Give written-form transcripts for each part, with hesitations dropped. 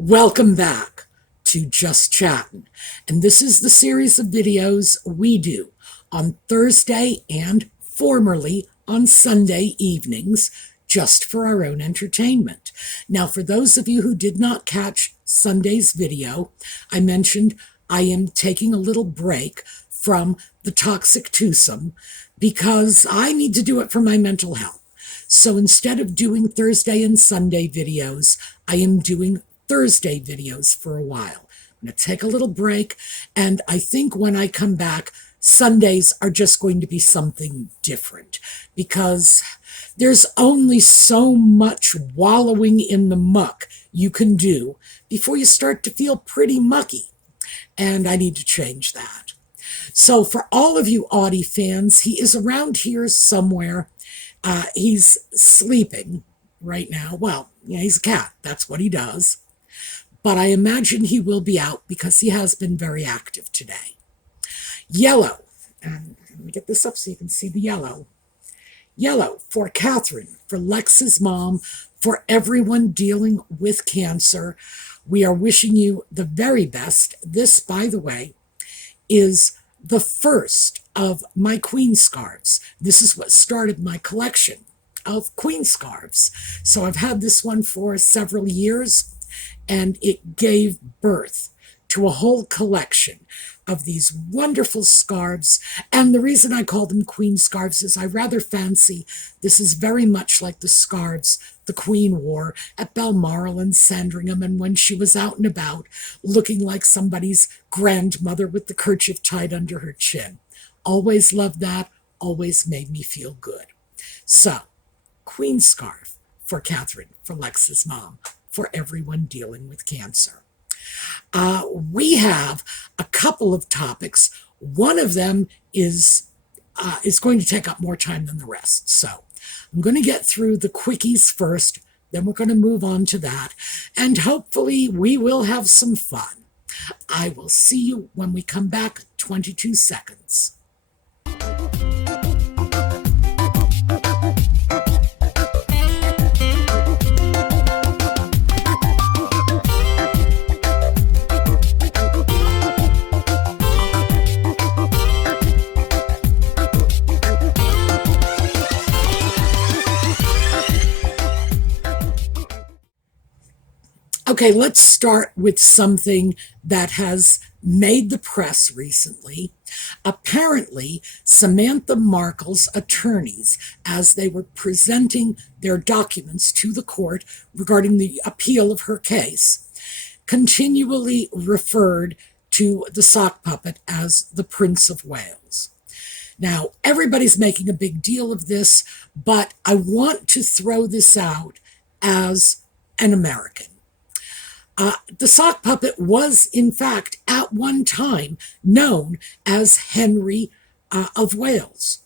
Welcome back to Just Chattin', and this is the series of videos we do on Thursday and formerly on Sunday evenings just for our own entertainment. Now, for those of you who did not catch Sunday's video, I mentioned I am taking a little break from the toxic twosome because I need to do it for my mental health. So instead of doing Thursday and Sunday videos, I am doing Thursday videos for a while. I'm going to take a little break, and I think when I come back, Sundays are just going to be something different because there's only so much wallowing in the muck you can do before you start to feel pretty mucky, and I need to change that. So for all of you Audie fans, he is around here somewhere. He's sleeping right now. Well, yeah, he's a cat. That's what he does. But I imagine he will be out because he has been very active today. Yellow, and let me get this up so you can see the yellow. Yellow for Catherine, for Lex's mom, for everyone dealing with cancer. We are wishing you the very best. This, by the way, is the first of my queen scarves. This is what started my collection of queen scarves. So I've had this one for several years, and it gave birth to a whole collection of these wonderful scarves. And the reason I call them queen scarves is I rather fancy this is very much like the scarves the Queen wore at Balmoral and Sandringham, and when she was out and about looking like somebody's grandmother with the kerchief tied under her chin. Always loved that, always made me feel good. So, queen scarf for Catherine, for Lex's mom, for everyone dealing with cancer. We have a couple of topics. One of them is going to take up more time than the rest. So I'm going to get through the quickies first, then we're going to move on to that, and hopefully we will have some fun. I will see you when we come back. 22 seconds. Okay, let's start with something that has made the press recently. Apparently, Samantha Markle's attorneys, as they were presenting their documents to the court regarding the appeal of her case, continually referred to the sock puppet as the Prince of Wales. Now, everybody's making a big deal of this, but I want to throw this out as an American. The sock puppet was, in fact, at one time known as Henry of Wales.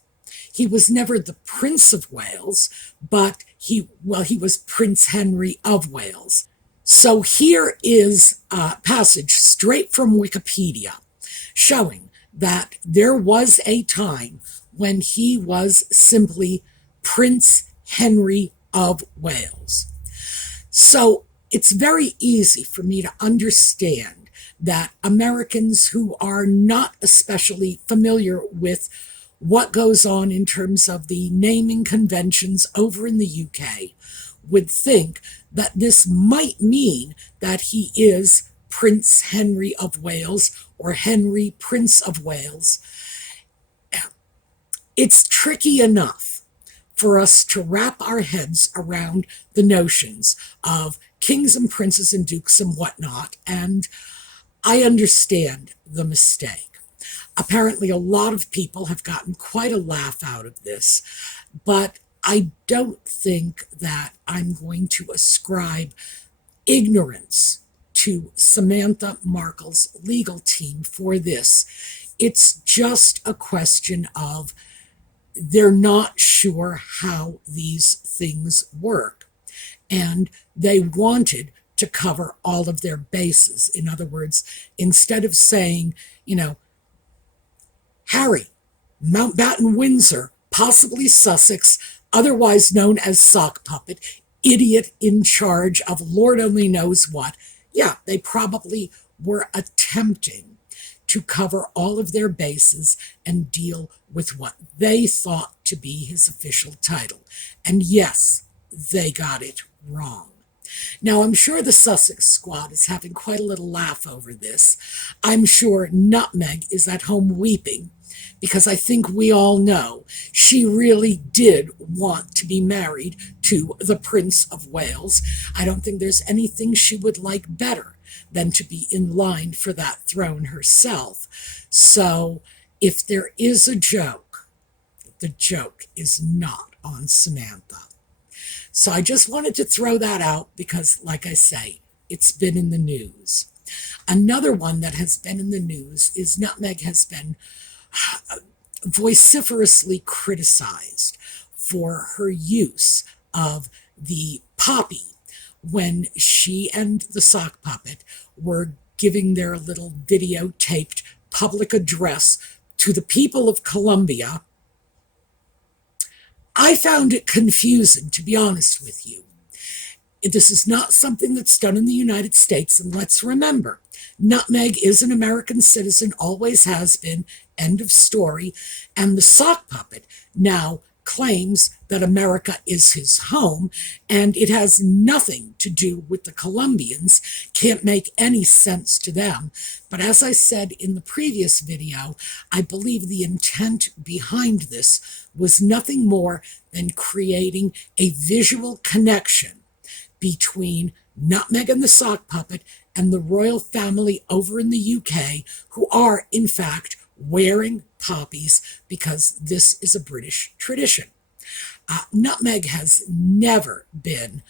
He was never the Prince of Wales, but he was Prince Henry of Wales. So here is a passage straight from Wikipedia showing that there was a time when he was simply Prince Henry of Wales. So it's very easy for me to understand that Americans who are not especially familiar with what goes on in terms of the naming conventions over in the UK would think that this might mean that he is Prince Henry of Wales or Henry Prince of Wales. It's tricky enough for us to wrap our heads around the notions of kings and princes and dukes and whatnot, and I understand the mistake. Apparently, a lot of people have gotten quite a laugh out of this, but I don't think that I'm going to ascribe ignorance to Samantha Markle's legal team for this. It's just a question of they're not sure how these things work. And they wanted to cover all of their bases. In other words, instead of saying, Harry, Mountbatten Windsor, possibly Sussex, otherwise known as Sock Puppet, idiot in charge of Lord only knows what, yeah, they probably were attempting to cover all of their bases and deal with what they thought to be his official title. And yes, they got it wrong. Now, I'm sure the Sussex squad is having quite a little laugh over this. I'm sure Nutmeg is at home weeping because I think we all know she really did want to be married to the Prince of Wales. I don't think there's anything she would like better than to be in line for that throne herself. So, if there is a joke, the joke is not on Samantha. So I just wanted to throw that out because, like I say, it's been in the news. Another one that has been in the news is Nutmeg has been vociferously criticized for her use of the poppy when she and the sock puppet were giving their little videotaped public address to the people of Colombia. I found it confusing, to be honest with you. This is not something that's done in the United States, and let's remember, Nutmeg is an American citizen, always has been, end of story, and the sock puppet now claims that America is his home, and it has nothing to do with the Colombians, can't make any sense to them. But as I said in the previous video, I believe the intent behind this was nothing more than creating a visual connection between Nutmeg and the sock puppet and the royal family over in the UK, who are, in fact, wearing poppies because this is a British tradition. Nutmeg has never been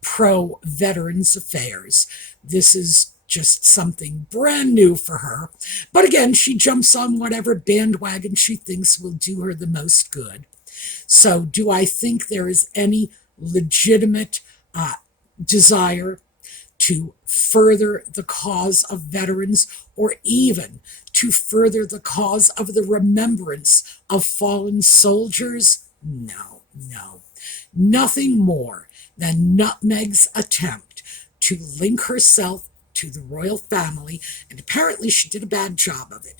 pro-veterans affairs. This is just something brand new for her. But again, she jumps on whatever bandwagon she thinks will do her the most good. So do I think there is any legitimate desire to further the cause of veterans, or even to further the cause of the remembrance of fallen soldiers? No, no. Nothing more than Nutmeg's attempt to link herself to the royal family, and apparently she did a bad job of it,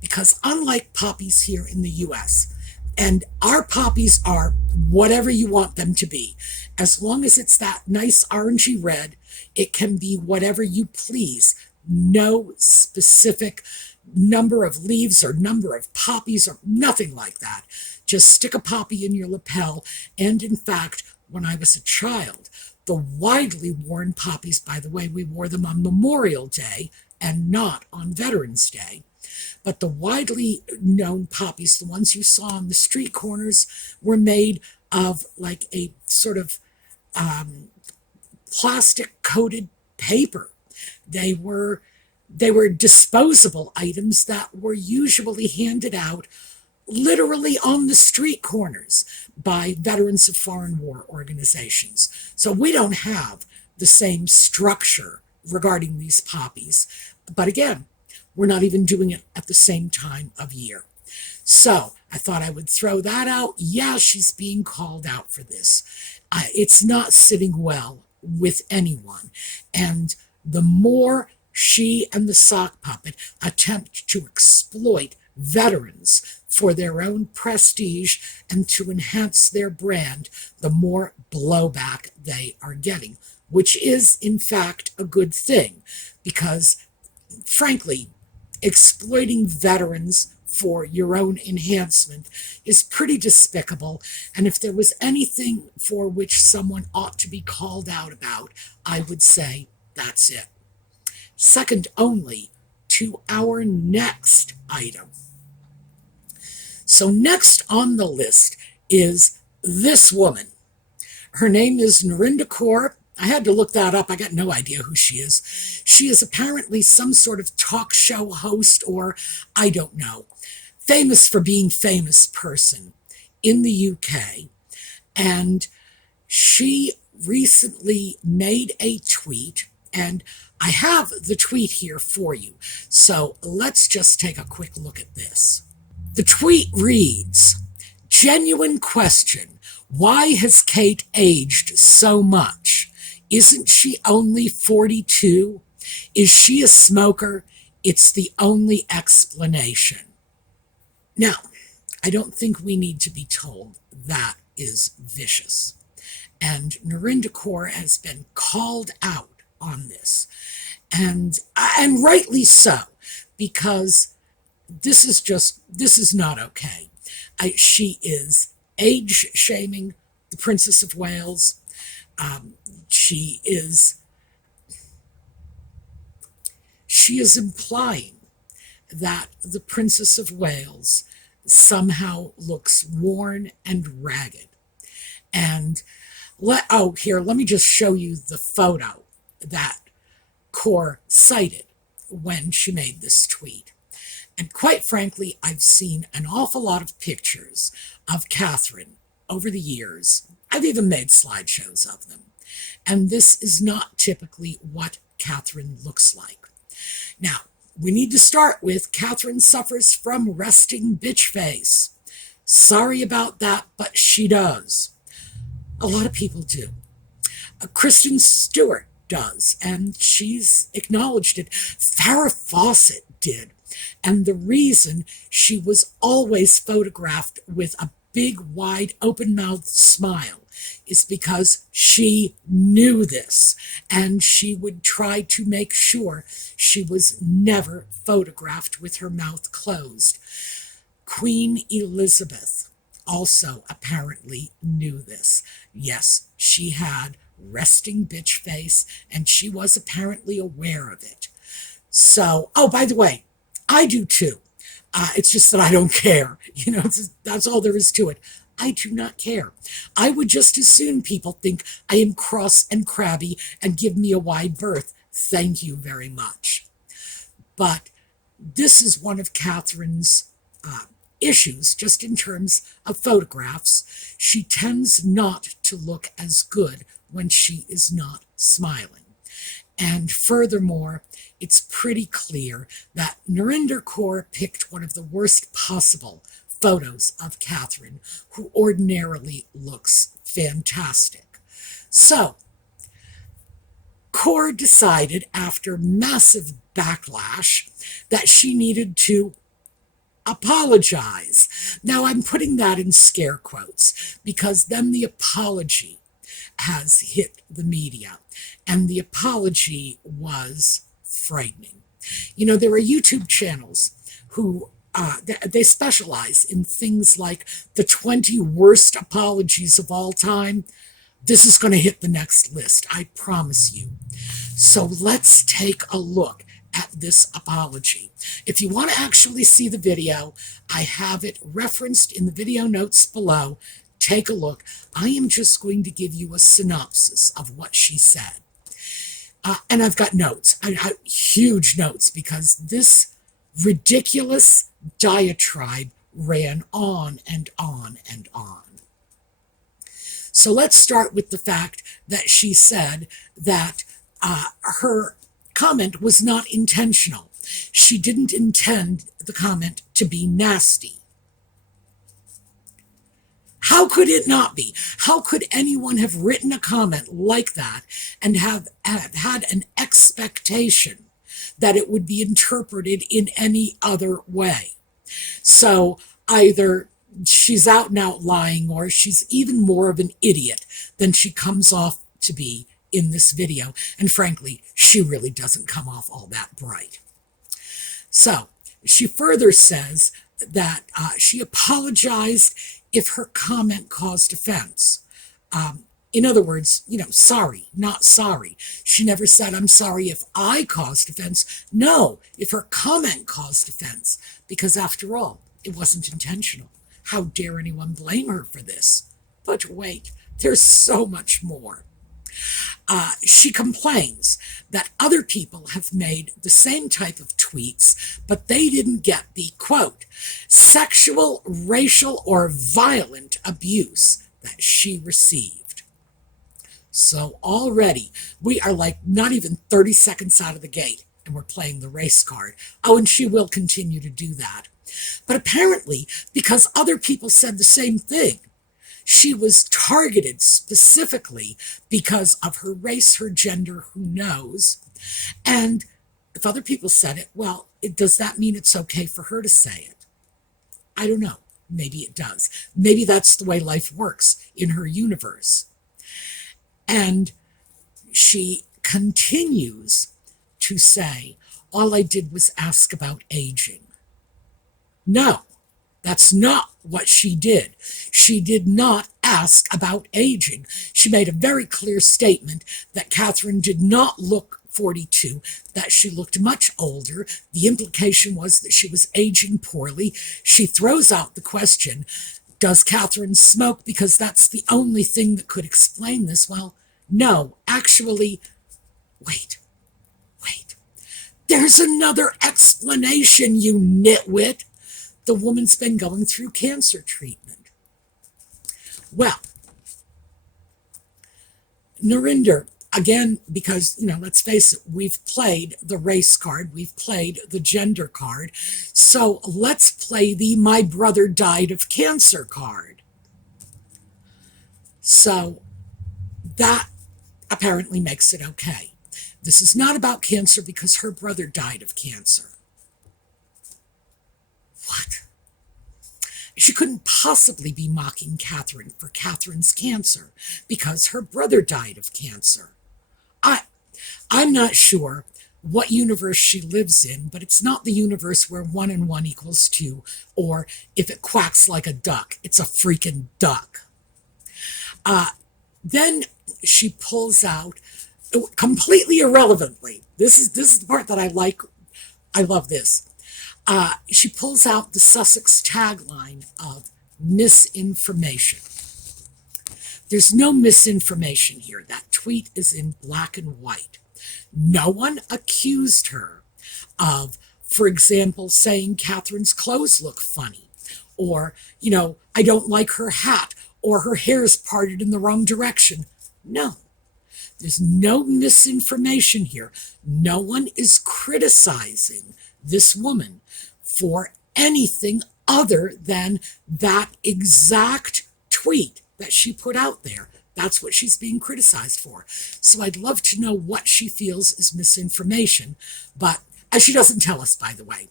because unlike poppies here in the US, and our poppies are whatever you want them to be, as long as it's that nice orangey red, it can be whatever you please. No specific number of leaves or number of poppies or nothing like that. Just stick a poppy in your lapel. And in fact, when I was a child, the widely worn poppies, by the way, we wore them on Memorial Day and not on Veterans Day. But the widely known poppies, the ones you saw on the street corners, were made of like a sort of plastic-coated paper. They were disposable items that were usually handed out literally on the street corners by veterans of foreign war organizations. So we don't have the same structure regarding these poppies. But again, we're not even doing it at the same time of year. So I thought I would throw that out. Yeah, she's being called out for this. It's not sitting well with anyone. And the more she and the sock puppet attempt to exploit veterans for their own prestige and to enhance their brand, the more blowback they are getting, which is, in fact, a good thing, because, frankly, exploiting veterans for your own enhancement is pretty despicable. And if there was anything for which someone ought to be called out about, I would say that's it. Second only to our next item. So next on the list is this woman. Her name is Narinder Kaur. I had to look that up. I got no idea who she is. She is apparently some sort of talk show host, or I don't know, famous for being famous person in the UK. And she recently made a tweet, and I have the tweet here for you. So let's just take a quick look at this. The tweet reads, "Genuine question. Why has Kate aged so much? Isn't she only 42? Is she a smoker? It's the only explanation. Now, I don't think we need to be told that is vicious. And Narinder Kaur has been called out on this. And rightly so, because this is not okay. She is age shaming the Princess of Wales. She is implying that the Princess of Wales somehow looks worn and ragged. And let me just show you the photo that Kaur cited when she made this tweet. And quite frankly, I've seen an awful lot of pictures of Catherine over the years. I've even made slideshows of them. And this is not typically what Catherine looks like. Now, we need to start with Catherine suffers from resting bitch face. Sorry about that, but she does. A lot of people do. Kristen Stewart does, and she's acknowledged it. Farrah Fawcett did. And the reason she was always photographed with a big, wide, open-mouthed smile is because she knew this, and she would try to make sure she was never photographed with her mouth closed. Queen Elizabeth also apparently knew this. Yes, she had resting bitch face, and she was apparently aware of it. So, by the way, I do too. It's just that I don't care. That's all there is to it. I do not care. I would just as soon people think I am cross and crabby and give me a wide berth. Thank you very much. But this is one of Catherine's issues, just in terms of photographs. She tends not to look as good when she is not smiling. And furthermore, it's pretty clear that Narinder Kaur picked one of the worst possible photos of Catherine, who ordinarily looks fantastic. So, Kaur decided, after massive backlash, that she needed to apologize. Now, I'm putting that in scare quotes, because then the apology has hit the media, and the apology was frightening. There are YouTube channels who they specialize in things like the 20 worst apologies of all time. This is going to hit the next list, I promise you. So let's take a look at this apology. If you want to actually see the video, I have it referenced in the video notes below. Take a look. I am just going to give you a synopsis of what she said. And I've got notes, huge notes, because this ridiculous diatribe ran on and on and on. So let's start with the fact that she said that her comment was not intentional. She didn't intend the comment to be nasty. How could it not be? How could anyone have written a comment like that and have had an expectation that it would be interpreted in any other way? So either she's out and out lying, or she's even more of an idiot than she comes off to be in this video. And frankly, she really doesn't come off all that bright. So she further says that she apologized if her comment caused offense. In other words, sorry, not sorry. She never said, I'm sorry if I caused offense. No, if her comment caused offense, because after all, it wasn't intentional. How dare anyone blame her for this? But wait, there's so much more. She complains that other people have made the same type of tweets, but they didn't get the, quote, sexual, racial, or violent abuse that she received. So already, we are like not even 30 seconds out of the gate, and we're playing the race card. Oh, and she will continue to do that. But apparently, because other people said the same thing, she was targeted specifically because of her race, her gender, who knows, And if other people said it, well, does that mean it's okay for her to say it? I don't know. Maybe it does. Maybe that's the way life works in her universe. And she continues to say, all I did was ask about aging. No, that's not what she did. She did not ask about aging. She made a very clear statement that Catherine did not look 42, that she looked much older. The implication was that she was aging poorly. She throws out the question, does Catherine smoke? Because that's the only thing that could explain this. Well, no, actually, wait. There's another explanation, you nitwit. The woman's been going through cancer treatment. Well, Narinder, again, because, let's face it, we've played the race card, we've played the gender card, so let's play the my brother died of cancer card. So that apparently makes it okay. This is not about cancer because her brother died of cancer. What? She couldn't possibly be mocking Catherine for Catherine's cancer because her brother died of cancer. I'm not sure what universe she lives in, but it's not the universe where 1 and 1 equals 2, or if it quacks like a duck, it's a freaking duck. Then she pulls out, completely irrelevantly, this is the part that I like. I love this. She pulls out the Sussex tagline of misinformation. There's no misinformation here. That tweet is in black and white. No one accused her of, for example, saying Catherine's clothes look funny, or, I don't like her hat, or her hair's parted in the wrong direction. No. There's no misinformation here. No one is criticizing this woman for anything other than that exact tweet that she put out there. That's what she's being criticized for. So I'd love to know what she feels is misinformation, but she doesn't tell us, by the way.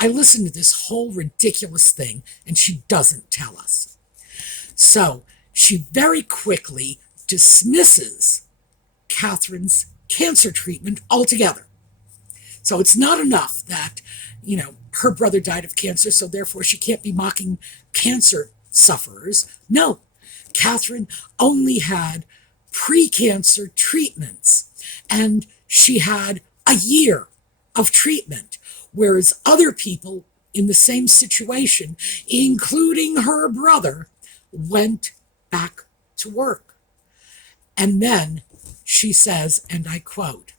I listened to this whole ridiculous thing, and she doesn't tell us. So she very quickly dismisses Catherine's cancer treatment altogether. So it's not enough that, her brother died of cancer, so therefore she can't be mocking cancer sufferers. No, Catherine only had pre-cancer treatments, and she had a year of treatment, whereas other people in the same situation, including her brother, went back to work. And then she says, and I quote,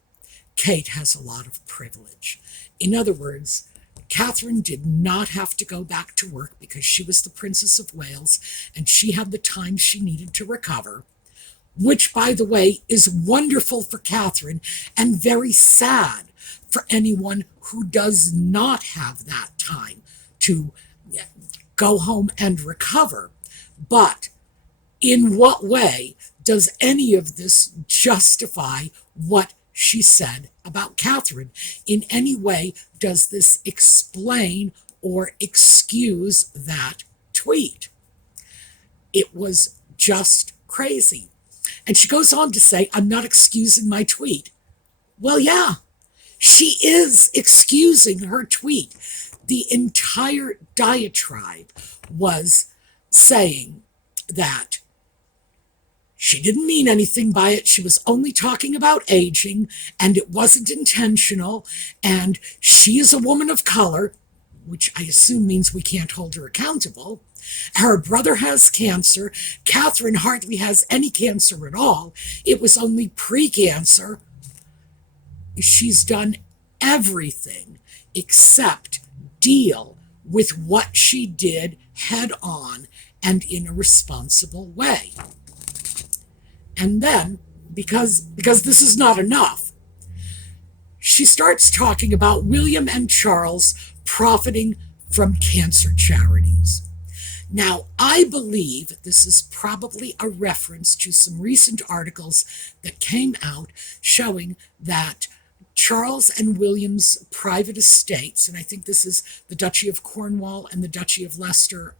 Kate has a lot of privilege. In other words, Catherine did not have to go back to work because she was the Princess of Wales and she had the time she needed to recover, which, by the way, is wonderful for Catherine and very sad for anyone who does not have that time to go home and recover. But in what way does any of this justify what she said about Catherine? In any way does this explain or excuse that tweet? It was just crazy. And she goes on to say, I'm not excusing my tweet. Well, yeah, she is excusing her tweet. The entire diatribe was saying that she didn't mean anything by it. She was only talking about aging, and it wasn't intentional, and she is a woman of color, which I assume means we can't hold her accountable. Her brother has cancer. Catherine hardly has any cancer at all. It was only pre-cancer. She's done everything except deal with what she did head on and in a responsible way. And then, because this is not enough, she starts talking about William and Charles profiting from cancer charities. Now, I believe this is probably a reference to some recent articles that came out showing that Charles and William's private estates, and I think this is the Duchy of Cornwall and the Duchy of Leicester.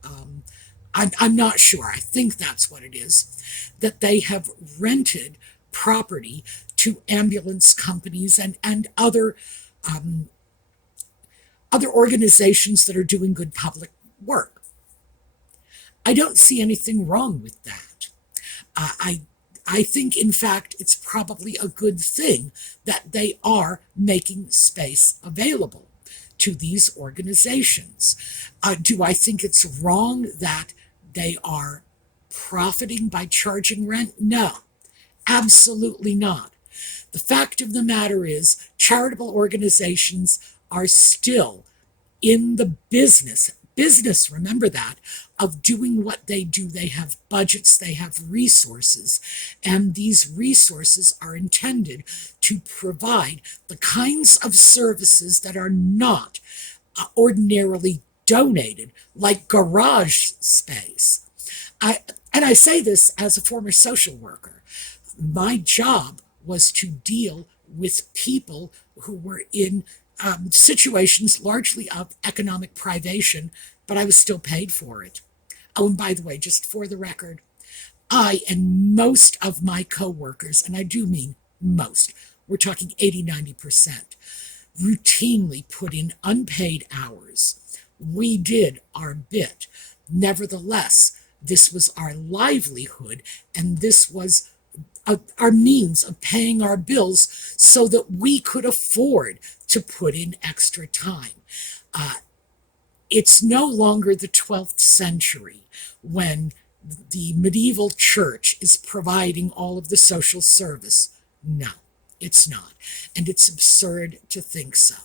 I'm not sure. I think that's what it is, that they have rented property to ambulance companies and other organizations that are doing good public work. I don't see anything wrong with that. I think, in fact, it's probably a good thing that they are making space available to these organizations. Do I think it's wrong that they are profiting by charging rent? No, absolutely not. The fact of the matter is, charitable organizations are still in the business, remember that, of doing what they do. They have budgets, they have resources, and these resources are intended to provide the kinds of services that are not ordinarily donated, like garage space. I say this as a former social worker. My job was to deal with people who were in situations largely of economic privation, but I was still paid for it. Oh, and by the way, just for the record, I and most of my coworkers, and I do mean most, we're talking 80–90%, routinely put in unpaid hours. We did our bit. Nevertheless, this was our livelihood, and this was our means of paying our bills so that we could afford to put in extra time. It's no longer the 12th century when the medieval church is providing all of the social service. No, it's not. And it's absurd to think so.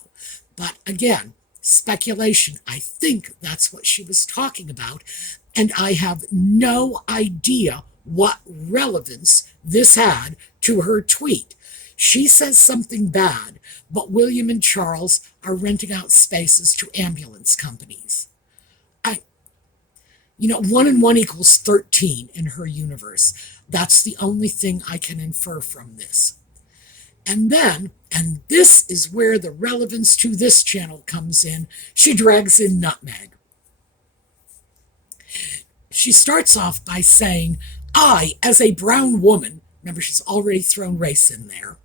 But again, speculation. I think that's what she was talking about. And I have no idea what relevance this had to her tweet. She says something bad, but William and Charles are renting out spaces to ambulance companies. 1 and 1 equals 13 in her universe. That's the only thing I can infer from this. And then, and this is where the relevance to this channel comes in, she drags in nutmeg. She starts off by saying, I, as a brown woman, remember she's already thrown race in there,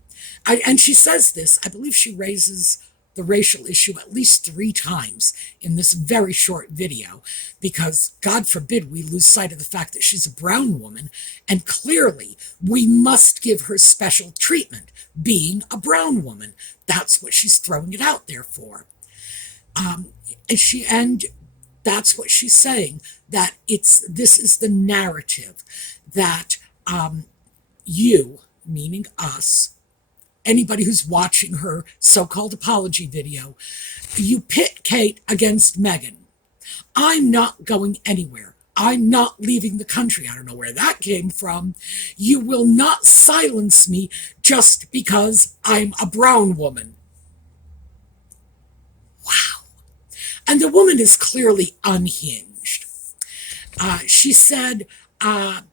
and she says this, I believe she raises the racial issue at least 3 times in this very short video, because God forbid we lose sight of the fact that she's a brown woman, and clearly we must give her special treatment, being a brown woman. That's what she's throwing it out there for. And that's what she's saying, that this is the narrative that you, meaning us, anybody who's watching her so-called apology video, you pit Kate against Meghan. I'm not going anywhere. I'm not leaving the country. I don't know where that came from. You will not silence me just because I'm a brown woman. Wow. And the woman is clearly unhinged. She said,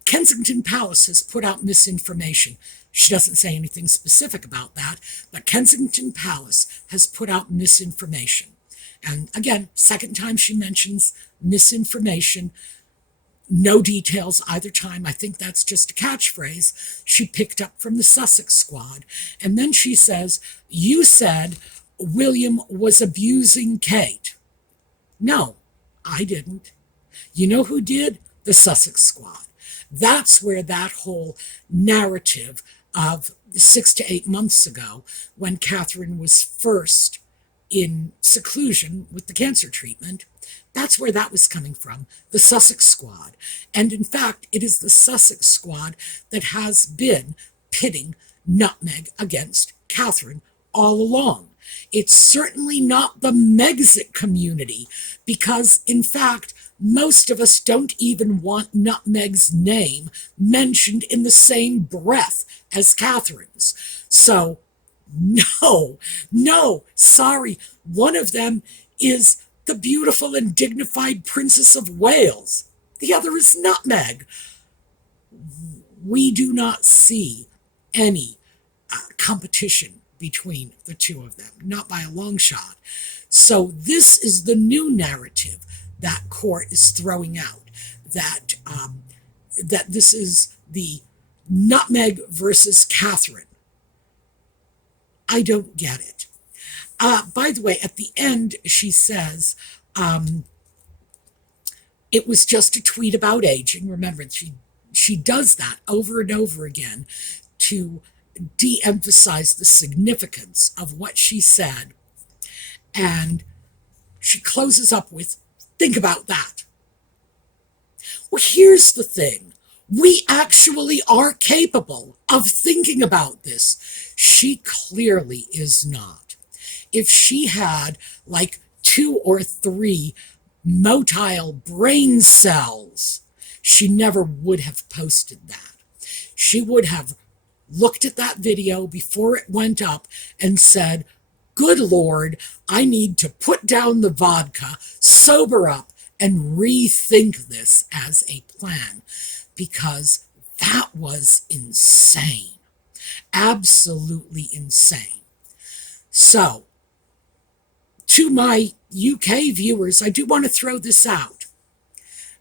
Kensington Palace has put out misinformation. She doesn't say anything specific about that, but Kensington Palace has put out misinformation. And again, second time she mentions misinformation. No details either time. I think that's just a catchphrase she picked up from the Sussex Squad. And then she says, you said William was abusing Kate. No, I didn't. You know who did? The Sussex Squad. That's where that whole narrative of 6 to 8 months ago, when Catherine was first in seclusion with the cancer treatment, that's where that was coming from, the Sussex Squad. And in fact, it is the Sussex Squad that has been pitting Nutmeg against Catherine all along. It's certainly not the Megxit community, because in fact, most of us don't even want Nutmeg's name mentioned in the same breath as Catherine's. So, no, sorry. One of them is the beautiful and dignified Princess of Wales. The other is Nutmeg. We do not see any competition between the two of them, not by a long shot. So this is the new narrative that court is throwing out, that that this is the Nutmeg versus Catherine. I don't get it. By the way, at the end, she says, it was just a tweet about aging. Remember, she does that over and over again to de-emphasize the significance of what she said. And she closes up with, think about that. Well, here's the thing. We actually are capable of thinking about this. She clearly is not. If she had like 2 or 3 motile brain cells, she never would have posted that. She would have looked at that video before it went up and said, good Lord, I need to put down the vodka, sober up, and rethink this as a plan, because that was insane. Absolutely insane. So, to my UK viewers, I do want to throw this out,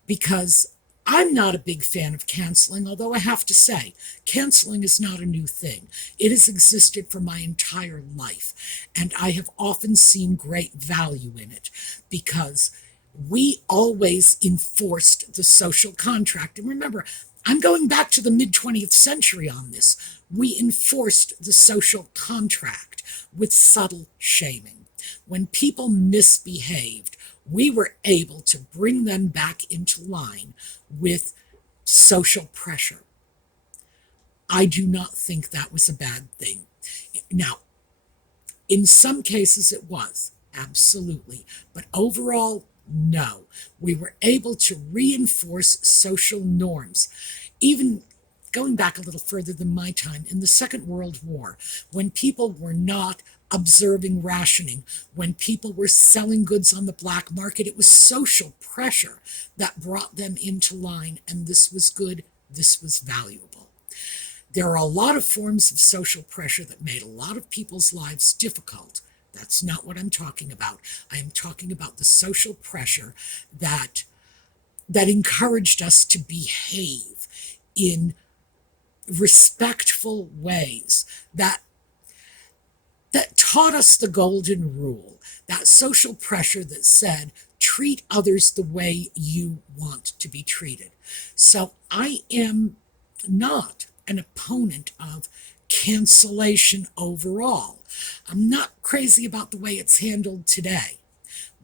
because I'm not a big fan of canceling, although I have to say, canceling is not a new thing. It has existed for my entire life, and I have often seen great value in it, because we always enforced the social contract. And remember, I'm going back to the mid-20th century on this. We enforced the social contract with subtle shaming. When people misbehaved, we were able to bring them back into line with social pressure. I do not think that was a bad thing. Now, in some cases it was, absolutely. But overall, no. We were able to reinforce social norms. Even going back a little further than my time, in the Second World War, when people were not observing rationing, when people were selling goods on the black market, it was social pressure that brought them into line, and this was good, this was valuable. There are a lot of forms of social pressure that made a lot of people's lives difficult. That's not what I'm talking about. I am talking about the social pressure that encouraged us to behave in respectful ways, that taught us the golden rule, that social pressure that said, treat others the way you want to be treated. So I am not an opponent of cancellation overall. I'm not crazy about the way it's handled today,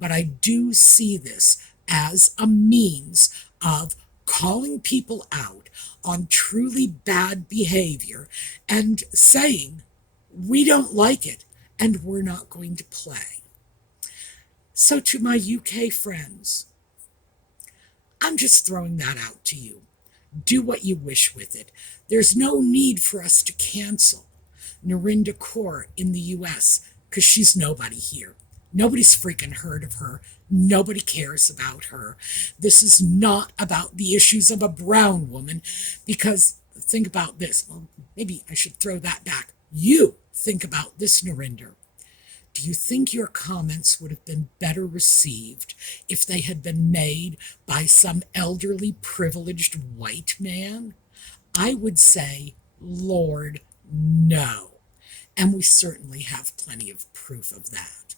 but I do see this as a means of calling people out on truly bad behavior and saying, we don't like it and we're not going to play. So to my UK friends, I'm just throwing that out to you. Do what you wish with it. There's no need for us to cancel Narinder Kaur in the US, because she's nobody here. Nobody's freaking heard of her. Nobody cares about her. This is not about the issues of a brown woman, because think about this. Well, maybe I should throw that back. You think about this, Narinder. Do you think your comments would have been better received if they had been made by some elderly, privileged white man? I would say, Lord, no. And we certainly have plenty of proof of that.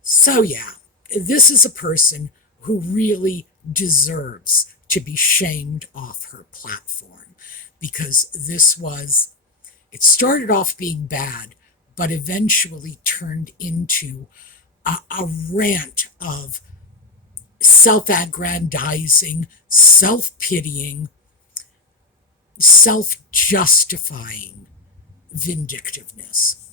So yeah, this is a person who really deserves to be shamed off her platform, because it started off being bad, but eventually turned into a rant of self-aggrandizing, self-pitying, self-justifying vindictiveness.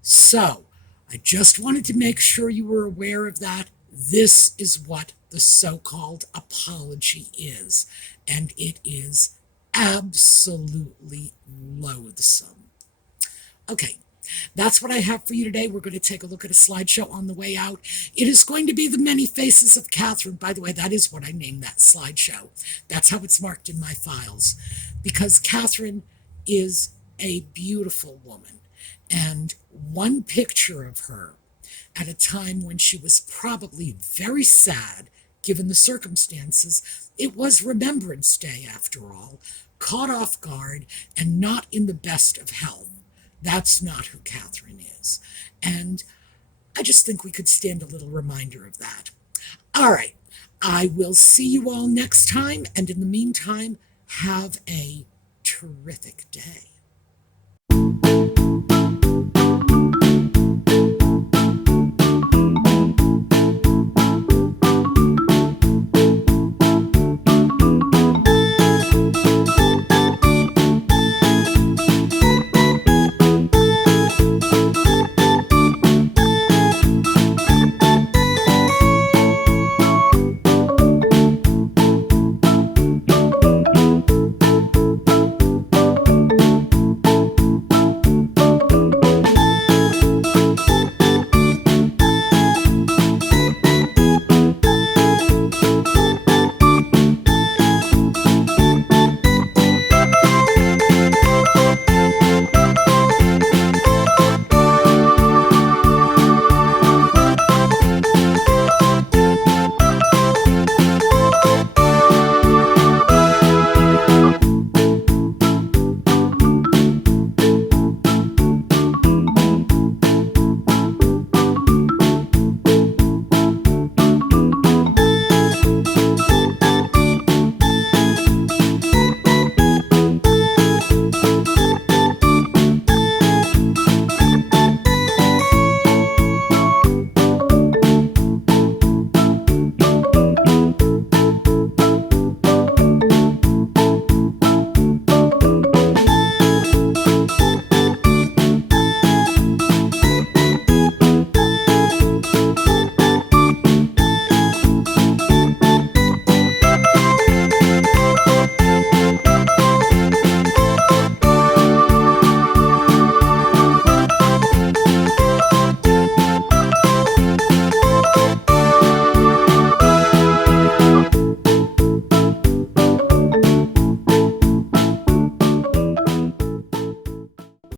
So, I just wanted to make sure you were aware of that. This is what the so-called apology is, and it is absolutely loathsome. Okay, that's what I have for you today. We're going to take a look at a slideshow on the way out. It is going to be the many faces of Catherine. By the way, that is what I named that slideshow. That's how it's marked in my files, because Catherine is a beautiful woman, And one picture of her at a time when she was probably very sad, given the circumstances. It was Remembrance Day, after all, caught off guard and not in the best of health. That's not who Catherine is. And I just think we could stand a little reminder of that. All right. I will see you all next time. And in the meantime, have a terrific day.